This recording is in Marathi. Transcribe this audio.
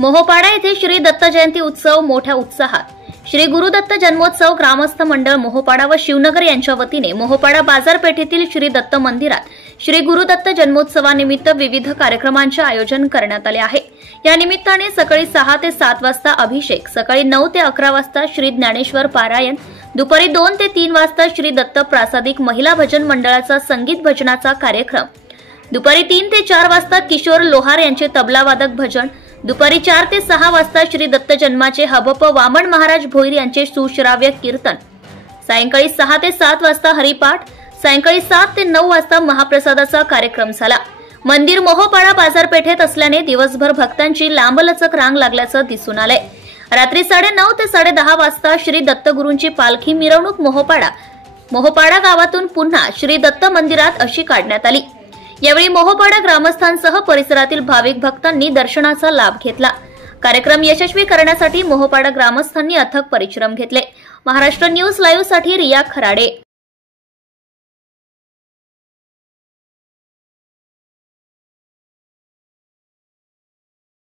मोहोपाडा येथे श्री दत्त जयंती उत्सव मोठ्या उत्साहात। श्री गुरुदत्त जन्मोत्सव ग्रामस्थ मंडळ मोहोपाडा व शिवनगर यांच्या वतीने मोहोपाडा बाजारपेठेतील श्री दत्त मंदिरात श्री गुरुदत्त जन्मोत्सवानिमित्त विविध कार्यक्रमांचे आयोजन करण्यात आले आहे। या निमित्ताने सकाळी 6 ते 7 वाजता अभिषेक, सकाळी 9 ते 11 वाजता श्री ज्ञानेश्वर पारायण, दुपारी 2 ते 3 वाजता श्री दत्त प्रासादिक महिला भजन मंडळाचा संगीत भजनाचा कार्यक्रम, दुपारी 3 ते 4 वाजता किशोर लोहार यांचे तबला वादक भजन, दुपारी 4 ते 6 वाजता श्री दत्त जन्माचे हबप वामन महाराज भोईर यांचे सुश्राव्य कीर्तन, सायंकाळी 6 ते 7 वाजता हरिपाठ, सायंकाळी 7 ते 9 वाजता महाप्रसादाचा कार्यक्रम झाला। मंदिर मोहोपाडा बाजारपेठेत असल्याने दिवसभर भक्तांची लांबलचक रांग लागल्याचं दिसून आलंय। रात्री 9:30 ते 10:30 वाजता श्री दत्तगुरूंची पालखी मिरवणूक मोहोपाडा गावातून पुन्हा श्री दत्त मंदिरात अशी काढण्यात आली। यावेळी मोहोपाडा ग्रामस्थांसह परिसरातील भाविक भक्तांनी दर्शनाचा लाभ घेतला। कार्यक्रम यशस्वी करण्यासाठी मोहोपाडा ग्रामस्थांनी अथक परिश्रम घेतले। महाराष्ट्र न्यूज लाईव्ह साठी रिया खराडे।